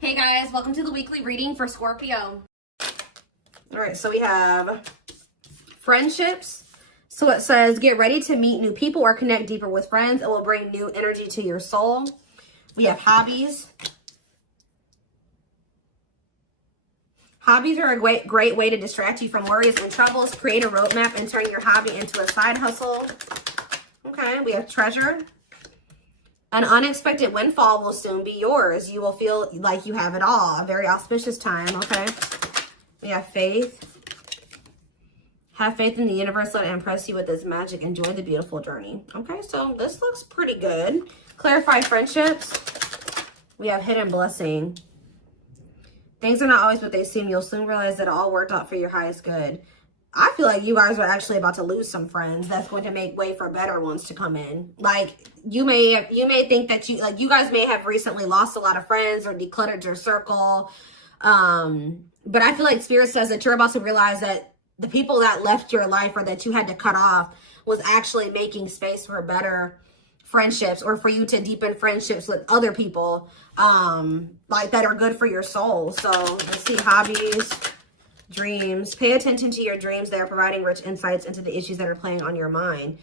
Hey guys, welcome to the weekly reading for Scorpio. All right, so we have friendships. So it says, get ready to meet new people or connect deeper with friends. It will bring new energy to your soul. We have hobbies. Hobbies are a great way to distract you from worries and troubles. Create a roadmap and turn your hobby into a side hustle. Okay, we have treasure. An unexpected windfall will soon be yours. You will feel like you have it all. A very auspicious time, okay? We have faith. Have faith in the universe. Let it impress you with its magic. Enjoy the beautiful journey. Okay, so this looks pretty good. Clarify friendships. We have hidden blessing. Things are not always what they seem. You'll soon realize that it all worked out for your highest good. I feel like you guys are actually about to lose some friends. That's going to make way for better ones to come in. Like you may think that you guys may have recently lost a lot of friends or decluttered your circle. But I feel like Spirit says that you're about to realize that the people that left your life or that you had to cut off was actually making space for better friendships, or for you to deepen friendships with other people like that are good for your soul. So let's see, hobbies, dreams. Pay attention to your dreams. They are providing rich insights into the issues that are playing on your mind.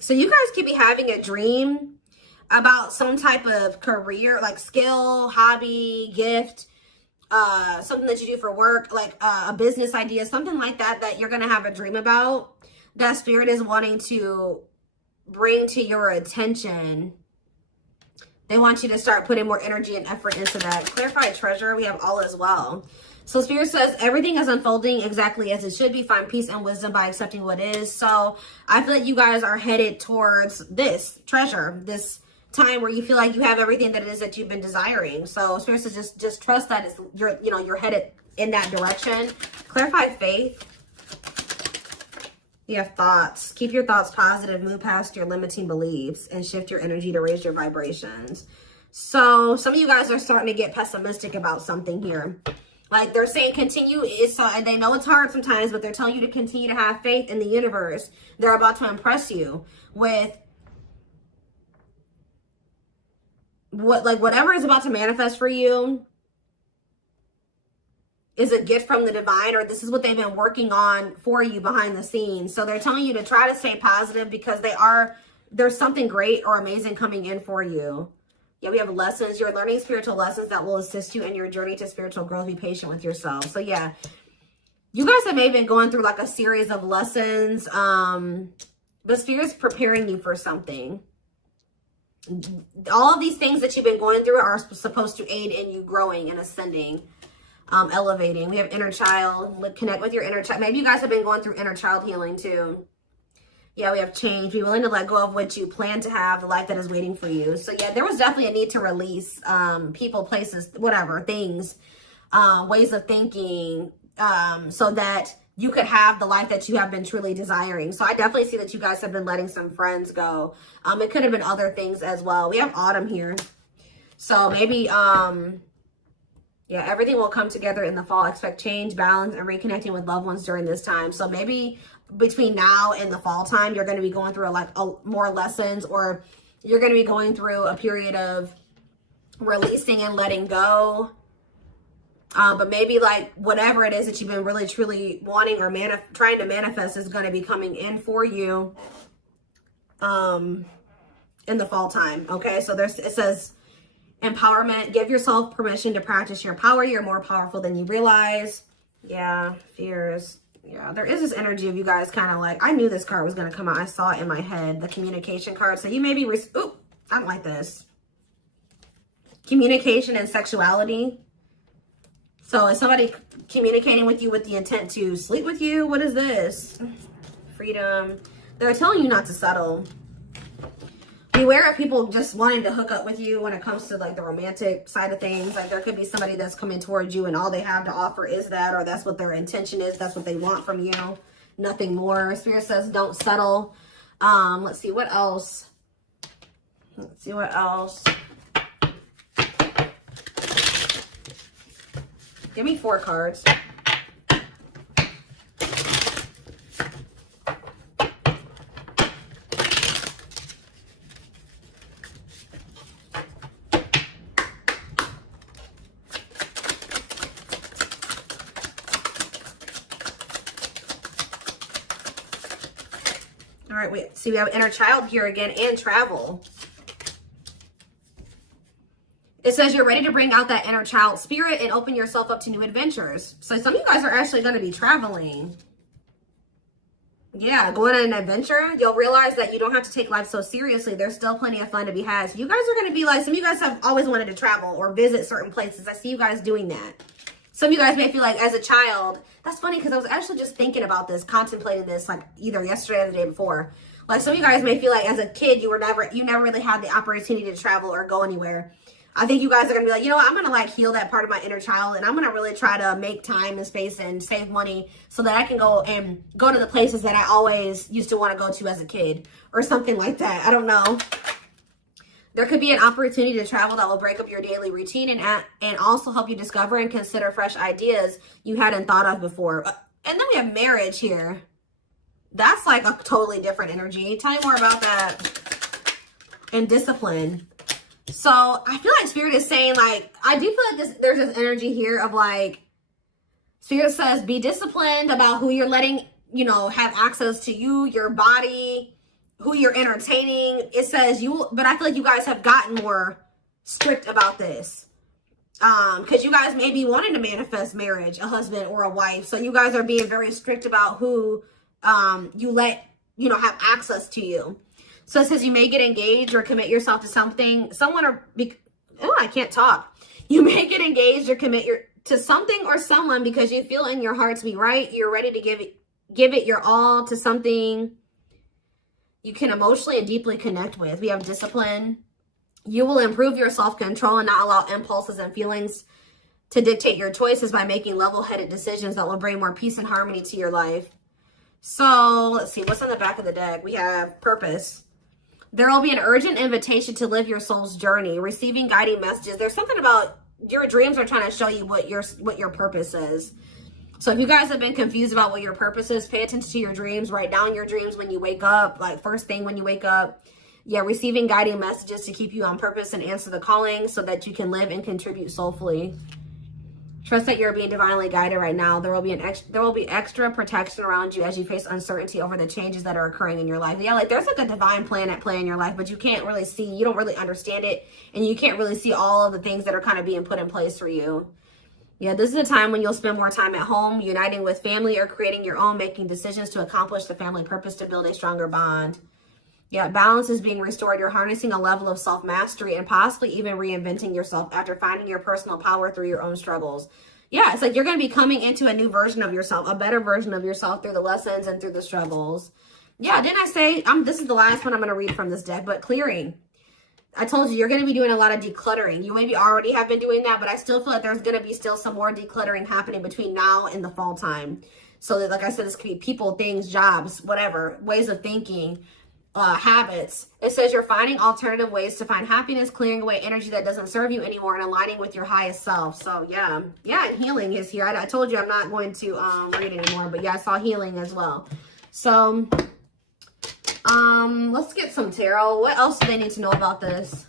So you guys could be having a dream about some type of career, like skill, hobby, gift, something that you do for work, like a business idea, something like that, that you're going to have a dream about, that Spirit is wanting to bring to your attention. They want you to start putting more energy and effort into that. Clarify treasure. We have all as well. So Spirit says everything is unfolding exactly as it should be. Find peace and wisdom by accepting what is. So I feel like you guys are headed towards this treasure, this time where you feel like you have everything that it is that you've been desiring. So Spirit says just trust that you're headed in that direction. Clarify faith. You have thoughts. Keep your thoughts positive. Move past your limiting beliefs and shift your energy to raise your vibrations. So some of you guys are starting to get pessimistic about something here. Like they're saying continue. And they know it's hard sometimes, but they're telling you to continue to have faith in the universe. They're about to impress you with whatever is about to manifest for you is a gift from the divine, or this is what they've been working on for you behind the scenes. So they're telling you to try to stay positive because there's something great or amazing coming in for you. Yeah, we have lessons. You're learning spiritual lessons that will assist you in your journey to spiritual growth. Be patient with yourself. So yeah, you guys have maybe been going through like a series of lessons, but Spirit's preparing you for something. All of these things that you've been going through are supposed to aid in you growing and ascending. Elevating. We have inner child. Connect with your inner child. Maybe you guys have been going through inner child healing too. Yeah, we have change. Be willing to let go of what you plan to have, the life that is waiting for you. So yeah, there was definitely a need to release people, places, whatever, things, ways of thinking, so that you could have the life that you have been truly desiring. So I definitely see that you guys have been letting some friends go. It could have been other things as well. We have autumn here. So maybe yeah, everything will come together in the fall. Expect change, balance, and reconnecting with loved ones during this time. So maybe between now and the fall time, you're going to be going through more lessons, or you're going to be going through a period of releasing and letting go. But maybe like whatever it is that you've been really truly wanting or trying to manifest is going to be coming in for you in the fall time. Okay, so it says empowerment. Give yourself permission to practice your power. You're more powerful than you realize. Yeah, fears. Yeah, there is this energy of you guys kind of like, I knew this card was going to come out. I saw it in my head, the communication card. So you may be, ooh, I don't like this. Communication and sexuality. So is somebody communicating with you with the intent to sleep with you? What is this? Freedom. They're telling you not to settle. Beware of people just wanting to hook up with you when it comes to like the romantic side of things. Like there could be somebody that's coming towards you and all they have to offer is that, or that's what their intention is. That's what they want from you. Nothing more. Spirit says don't settle. Let's see what else. Let's see what else. Give me 4 cards. right, wait. See, we have inner child here again and travel. It says you're ready to bring out that inner child spirit and open yourself up to new adventures. So some of you guys are actually going to be traveling. Yeah, going on an adventure. You'll realize that you don't have to take life so seriously. There's still plenty of fun to be had. So you guys are going to be like, some of you guys have always wanted to travel or visit certain places. I see you guys doing that. Some of you guys may feel like as a child, that's funny because I was actually just thinking about this, contemplating this like either yesterday or the day before. Like some of you guys may feel like as a kid, you never really had the opportunity to travel or go anywhere. I think you guys are going to be like, you know what, I'm going to like heal that part of my inner child and I'm going to really try to make time and space and save money so that I can go to the places that I always used to want to go to as a kid or something like that. I don't know. There could be an opportunity to travel that will break up your daily routine and also help you discover and consider fresh ideas you hadn't thought of before. And then we have marriage here. That's like a totally different energy. Tell me more about that. And discipline. So I feel like Spirit is saying, like, I do feel like there's this energy here of like, Spirit says, be disciplined about who you're letting, you know, have access to you, your body, who you're entertaining. It says but I feel like you guys have gotten more strict about this. Because you guys may be wanting to manifest marriage, a husband or a wife. So you guys are being very strict about who you let, you know, have access to you. So it says you may get engaged or commit yourself to something, I can't talk. You may get engaged or commit to something or someone because you feel in your heart to be right. You're ready to give it your all to something you can emotionally and deeply connect with. We have discipline. You will improve your self-control and not allow impulses and feelings to dictate your choices by making level-headed decisions that will bring more peace and harmony to your life. So let's see, what's on the back of the deck? We have purpose. There will be an urgent invitation to live your soul's journey, receiving guiding messages. There's something about your dreams are trying to show you what your purpose is. So if you guys have been confused about what your purpose is, pay attention to your dreams. Write down your dreams when you wake up, like first thing when you wake up. Yeah, receiving guiding messages to keep you on purpose and answer the calling so that you can live and contribute soulfully. Trust that you're being divinely guided right now. There will be extra protection around you as you face uncertainty over the changes that are occurring in your life. Yeah, like there's like a divine plan at play in your life, but you can't really see, you don't really understand it, and you can't really see all of the things that are kind of being put in place for you. Yeah, this is a time when you'll spend more time at home, uniting with family or creating your own, making decisions to accomplish the family purpose to build a stronger bond. Yeah, balance is being restored. You're harnessing a level of self-mastery and possibly even reinventing yourself after finding your personal power through your own struggles. Yeah, it's like you're going to be coming into a new version of yourself, a better version of yourself through the lessons and through the struggles. Yeah, didn't I say, this is the last one I'm going to read from this deck, but clearing. I told you, you're going to be doing a lot of decluttering. You maybe already have been doing that, but I still feel like there's going to be still some more decluttering happening between now and the fall time. So that, like I said, this could be people, things, jobs, whatever, ways of thinking, habits. It says you're finding alternative ways to find happiness, clearing away energy that doesn't serve you anymore, and aligning with your highest self. So yeah, and healing is here. I told you I'm not going to read anymore, but yeah, I saw healing as well. So let's get some tarot. What else do they need to know about this?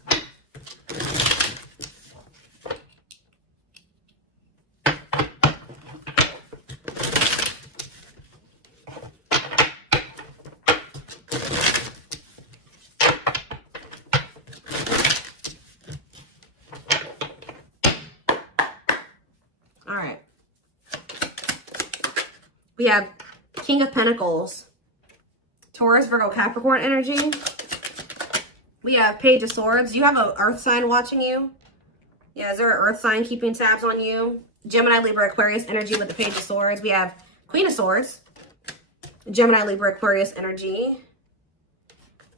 We have King of Pentacles, Taurus, Virgo, Capricorn energy. We have Page of Swords. You have an earth sign watching you. Yeah, is there an earth sign keeping tabs on you? Gemini, Libra, Aquarius energy with the Page of Swords. We have Queen of Swords, Gemini, Libra, Aquarius energy.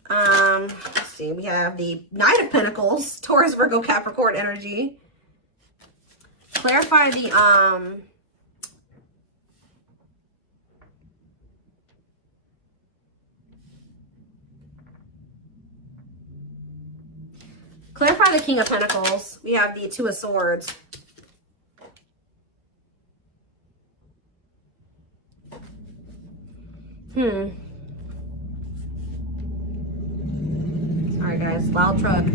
Let's see. We have the Knight of Pentacles, Taurus, Virgo, Capricorn energy. Clarify the clarify the King of Pentacles. We have the Two of Swords. Sorry guys, loud truck.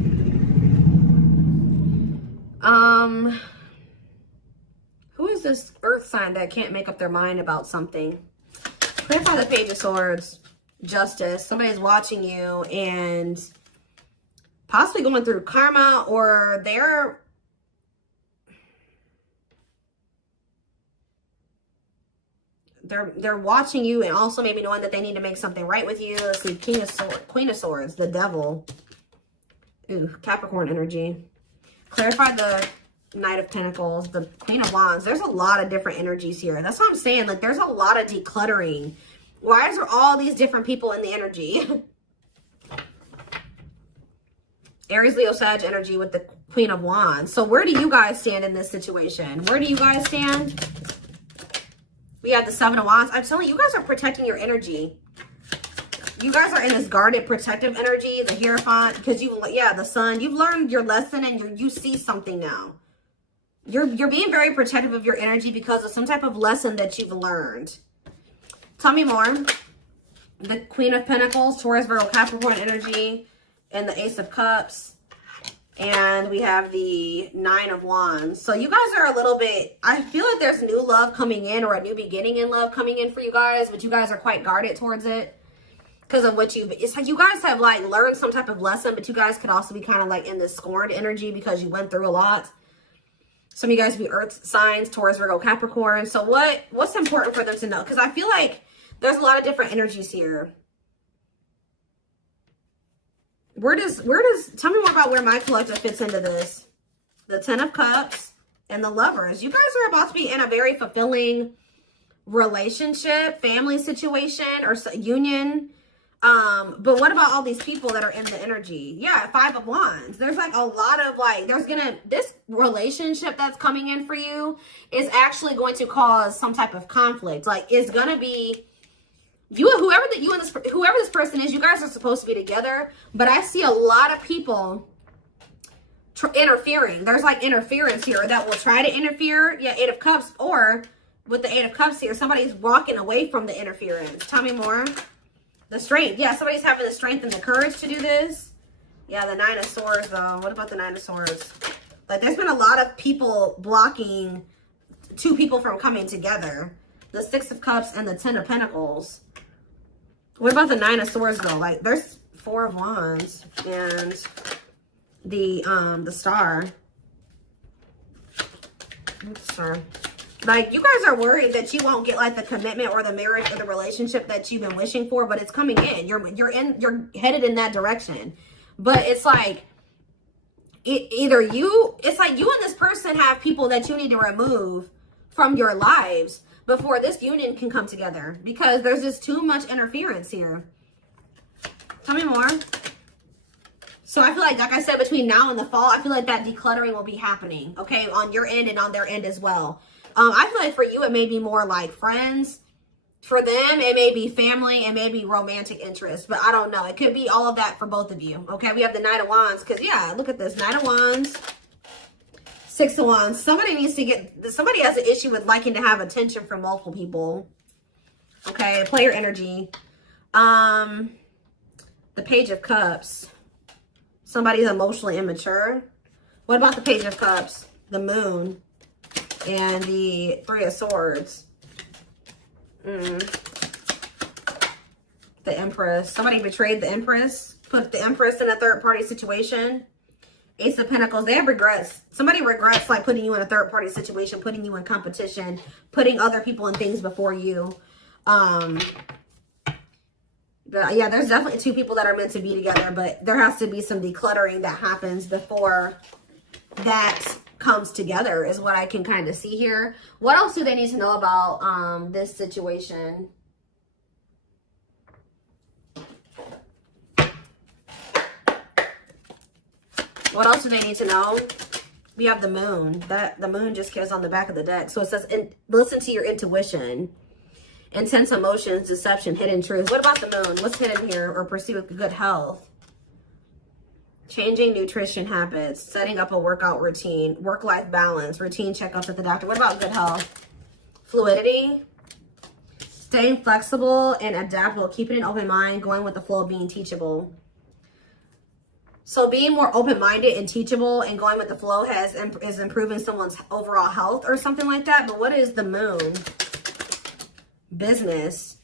Who is this earth sign that can't make up their mind about something? Clarify the Page of Swords. Justice. Somebody's watching you and possibly going through karma, or they're watching you and also maybe knowing that they need to make something right with you. Let's see, Queen of Swords, the Devil. Ooh, Capricorn energy. Clarify the Knight of Pentacles, the Queen of Wands. There's a lot of different energies here. That's what I'm saying. Like, there's a lot of decluttering. Why is there all these different people in the energy? Aries, Leo, Sag energy with the Queen of Wands. So where do you guys stand in this situation? Where do you guys stand? We have the Seven of Wands. I'm telling you, you guys are protecting your energy. You guys are in this guarded, protective energy. The Hierophant, because the Sun. You've learned your lesson and you see something now. You're being very protective of your energy because of some type of lesson that you've learned. Tell me more. The Queen of Pentacles, Taurus, Virgo, Capricorn energy, and the Ace of Cups. And we have the Nine of Wands. So you guys are a little bit, I feel like there's new love coming in, or a new beginning in love coming in for you guys, but you guys are quite guarded towards it because of what it's like you guys have like learned some type of lesson, but you guys could also be kind of like in this scorned energy because you went through a lot. Some of you guys be earth signs, Taurus, Virgo, Capricorn. So what's important for them to know? Because I feel like there's a lot of different energies here. Where does, tell me more about where my collective fits into this. The Ten of Cups and the Lovers. You guys are about to be in a very fulfilling relationship, family situation, or union. But what about all these people that are in the energy? Yeah, Five of Wands. There's like a lot of like, this relationship that's coming in for you is actually going to cause some type of conflict. Like, it's going to be, whoever this person is, you guys are supposed to be together, but I see a lot of people interfering. There's like interference here that will try to interfere. Yeah, Eight of Cups, or with the Eight of Cups here, somebody's walking away from the interference. Tell me more. The strength. Yeah, somebody's having the strength and the courage to do this. Yeah, the Nine of Swords, though. What about the Nine of Swords? Like, there's been a lot of people blocking two people from coming together. The Six of Cups and the Ten of Pentacles. What about the Nine of Swords, though? Like, there's Four of Wands and the Star. Star. Like, you guys are worried that you won't get like the commitment or the marriage or the relationship that you've been wishing for, but it's coming in. You're headed in that direction. But it's like it's like you and this person have people that you need to remove from your lives before this union can come together, because there's just too much interference here. Tell me more. So I feel like I said, between now and the fall, I feel like that decluttering will be happening, okay, on your end and on their end as well. I feel like for you, it may be more like friends. For them, it may be family, and maybe romantic interest, but I don't know. It could be all of that for both of you, okay? We have the Knight of Wands, because, yeah, look at this. Knight of Wands, Six of Wands. Somebody has an issue with liking to have attention from multiple people, okay? Player energy. The Page of Cups. Somebody's emotionally immature. What about the Page of Cups? The Moon and the Three of Swords. The Empress. Somebody betrayed the Empress. Put the Empress in a third-party situation. Ace of Pentacles. They have regrets. Somebody regrets like putting you in a third-party situation, putting you in competition, putting other people and things before you. But yeah, there's definitely two people that are meant to be together, but there has to be some decluttering that happens before that comes together, is what I can kind of see here. What else do they need to know about this situation? What else do they need to know? We have the Moon. The Moon just goes on the back of the deck. So it says, listen to your intuition. Intense emotions, deception, hidden truth. What about the Moon? What's hidden here? Or pursue with good health? Changing nutrition habits, setting up a workout routine, work-life balance, routine checkups at the doctor. What about good health? Fluidity, staying flexible and adaptable, keeping an open mind, going with the flow, being teachable. So being more open-minded and teachable and going with the flow is improving someone's overall health or something like that. But what is the Moon? Business.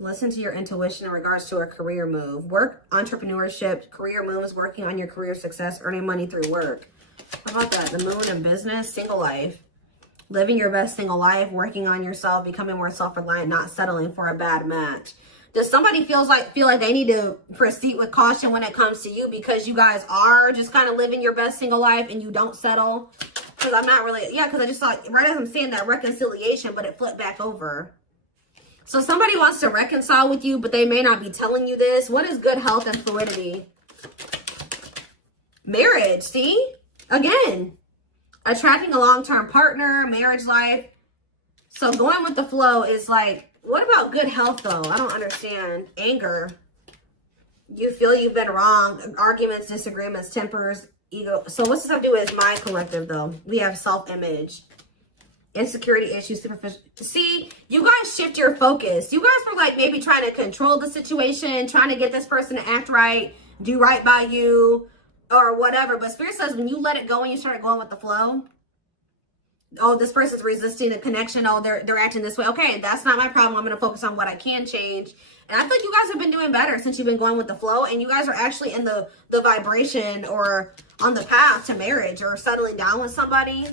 Listen to your intuition in regards to a career move. Work, entrepreneurship, career moves, working on your career success, earning money through work. How about that? The moon and business, single life. Living your best single life, working on yourself, becoming more self-reliant, not settling for a bad match. Does somebody feel like they need to proceed with caution when it comes to you because you guys are just kind of living your best single life and you don't settle? Because I'm not really, yeah, because I just thought, right as I'm saying that, reconciliation, but it flipped back over. So somebody wants to reconcile with you, but they may not be telling you this. What is good health and fluidity? Marriage, see? Again, attracting a long-term partner, marriage life. So going with the flow is like, what about good health though? I don't understand. Anger. You feel you've been wrong. Arguments, disagreements, tempers, ego. So what's this have to do with my collective though? We have self-image. Insecurity issues, superficial. See, you guys shift your focus. You guys were like maybe trying to control the situation, trying to get this person to act right, do right by you, or whatever. But Spirit says when you let it go and you start going with the flow, oh, this person's resisting the connection. Oh, they're acting this way. Okay, that's not my problem. I'm going to focus on what I can change. And I think you guys have been doing better since you've been going with the flow. And you guys are actually in the vibration or on the path to marriage or settling down with somebody.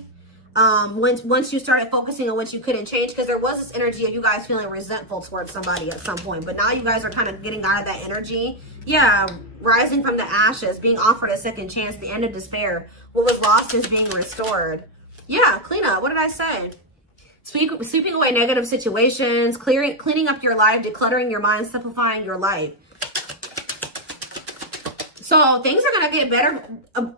Once you started focusing on what you couldn't change, because there was this energy of you guys feeling resentful towards somebody at some point, but now you guys are kind of getting out of that energy. Yeah, rising from the ashes, being offered a second chance, the end of despair. What was lost is being restored. Yeah, clean up. What did I say? Sweeping away negative situations, cleaning up your life, decluttering your mind, simplifying your life. So things are going to get better.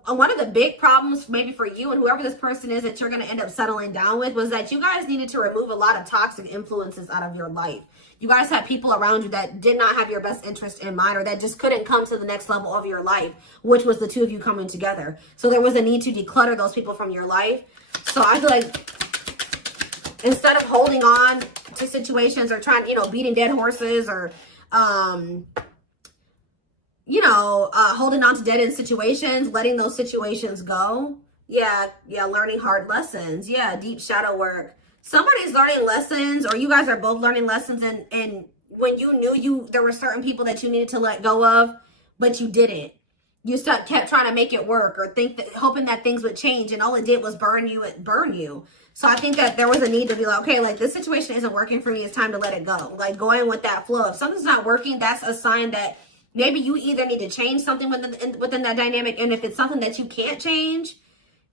One of the big problems maybe for you and whoever this person is that you're going to end up settling down with was that you guys needed to remove a lot of toxic influences out of your life. You guys had people around you that did not have your best interest in mind or that just couldn't come to the next level of your life, which was the two of you coming together. So there was a need to declutter those people from your life. So I feel like instead of holding on to situations or trying, beating dead horses or, holding on to dead end situations, letting those situations go. Yeah, learning hard lessons. Yeah, deep shadow work. Somebody's learning lessons, or you guys are both learning lessons, and when you knew there were certain people that you needed to let go of, but you didn't. You kept trying to make it work or hoping that things would change, and all it did was burn you. So I think that there was a need to be like, okay, like this situation isn't working for me. It's time to let it go. Like going with that flow. If something's not working, that's a sign that maybe you either need to change something within that dynamic. And if it's something that you can't change,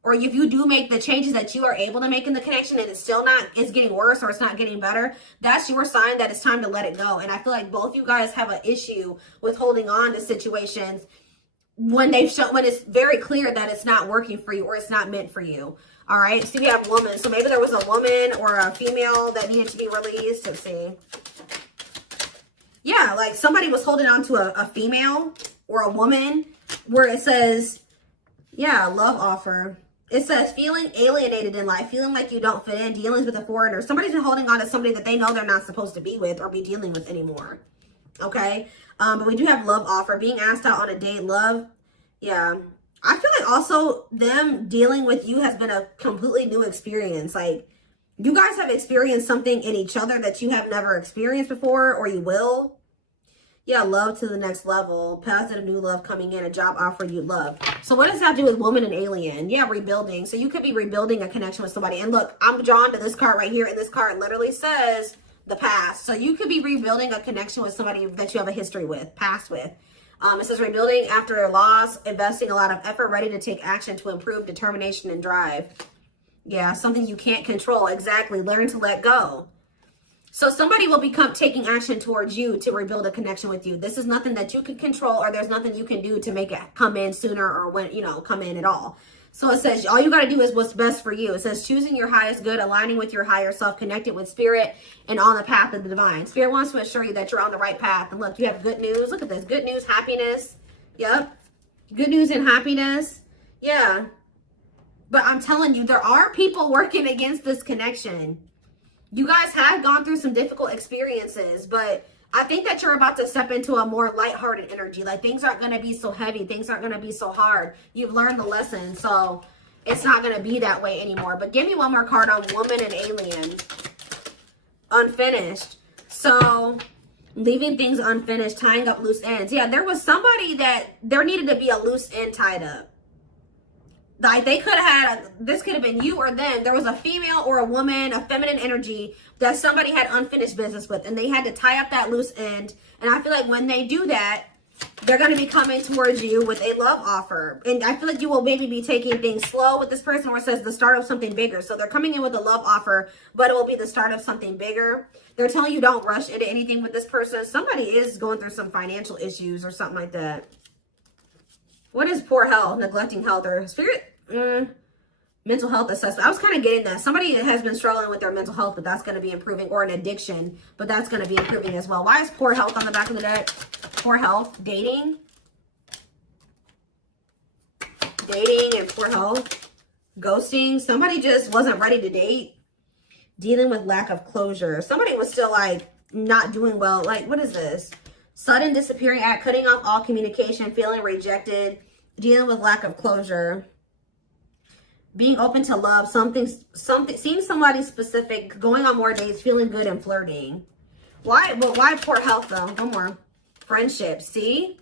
or if you do make the changes that you are able to make in the connection and it's getting worse or it's not getting better, that's your sign that it's time to let it go. And I feel like both you guys have an issue with holding on to situations when it's very clear that it's not working for you or it's not meant for you. All right. So we have woman. So maybe there was a woman or a female that needed to be released. Let's see. Yeah, like somebody was holding on to a female or a woman where it says, yeah, love offer. It says feeling alienated in life, feeling like you don't fit in, dealings with a foreigner. Somebody's been holding on to somebody that they know they're not supposed to be with or be dealing with anymore. Okay. But we do have love offer, being asked out on a date, love. Yeah. I feel like also them dealing with you has been a completely new experience. Like you guys have experienced something in each other that you have never experienced before, or you will. Yeah, love to the next level. Positive new love coming in, a job offer you love. So what does that do with woman and alien? Yeah, rebuilding. So you could be rebuilding a connection with somebody. And look, I'm drawn to this card right here. And this card literally says the past. So you could be rebuilding a connection with somebody that you have a history with, past with. It says rebuilding after a loss, investing a lot of effort, ready to take action to improve determination and drive. Yeah, something you can't control. Exactly. Learn to let go. So somebody will become taking action towards you to rebuild a connection with you. This is nothing that you can control, or there's nothing you can do to make it come in sooner or when, come in at all. So it says all you got to do is what's best for you. It says choosing your highest good, aligning with your higher self, connected with spirit, and on the path of the divine. Spirit wants to assure you that you're on the right path. And look, you have good news. Look at this. Good news, happiness. Yep. Good news and happiness. Yeah. But I'm telling you, there are people working against this connection. You guys have gone through some difficult experiences, but I think that you're about to step into a more lighthearted energy. Like things aren't going to be so heavy. Things aren't going to be so hard. You've learned the lesson, so it's not going to be that way anymore. But give me one more card on woman and alien. Unfinished. So leaving things unfinished, tying up loose ends. Yeah, there was somebody that there needed to be a loose end tied up. Like they could have had, this could have been you or them. There was a female or a woman, a feminine energy that somebody had unfinished business with, and they had to tie up that loose end. And I feel like when they do that, they're going to be coming towards you with a love offer. And I feel like you will maybe be taking things slow with this person, where it says the start of something bigger. So they're coming in with a love offer, but it will be the start of something bigger. They're telling you don't rush into anything with this person. Somebody is going through some financial issues or something like that. What is poor health, neglecting health, or spirit? Mental health assessment. I was kind of getting that. Somebody has been struggling with their mental health, but that's going to be improving, or an addiction, but that's going to be improving as well. Why is poor health on the back of the deck? Poor health, dating and poor health, ghosting. Somebody just wasn't ready to date, dealing with lack of closure. Somebody was still like not doing well. Like, what is this? Sudden disappearing act, cutting off all communication, feeling rejected, dealing with lack of closure, being open to love, something, seeing somebody specific, going on more dates, feeling good, and flirting. Why? But why poor health though? One more. Friendships. See?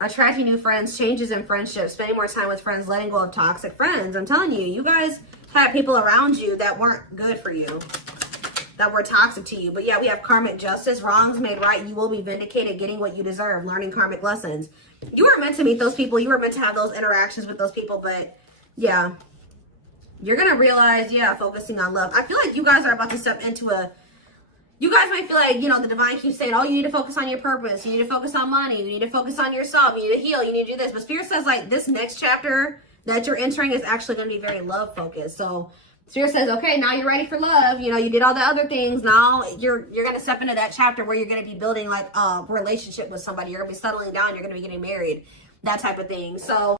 Attracting new friends, changes in friendships, spending more time with friends, letting go of toxic friends. I'm telling you, you guys had people around you that weren't good for you, that were toxic to you. But yeah, we have karmic justice, wrongs made right. You will be vindicated, getting what you deserve, learning karmic lessons. You were meant to meet those people. You were meant to have those interactions with those people. But yeah, you're going to realize, yeah, focusing on love. I feel like you guys are about to step into a, you guys might feel like, you know, the divine keeps saying, oh, you need to focus on your purpose. You need to focus on money. You need to focus on yourself. You need to heal. You need to do this. But Spirit says, like, this next chapter that you're entering is actually going to be very love focused. So Spirit says, okay, now you're ready for love. You know, you did all the other things. Now you're going to step into that chapter where you're going to be building like a relationship with somebody. You're going to be settling down. You're going to be getting married, that type of thing. So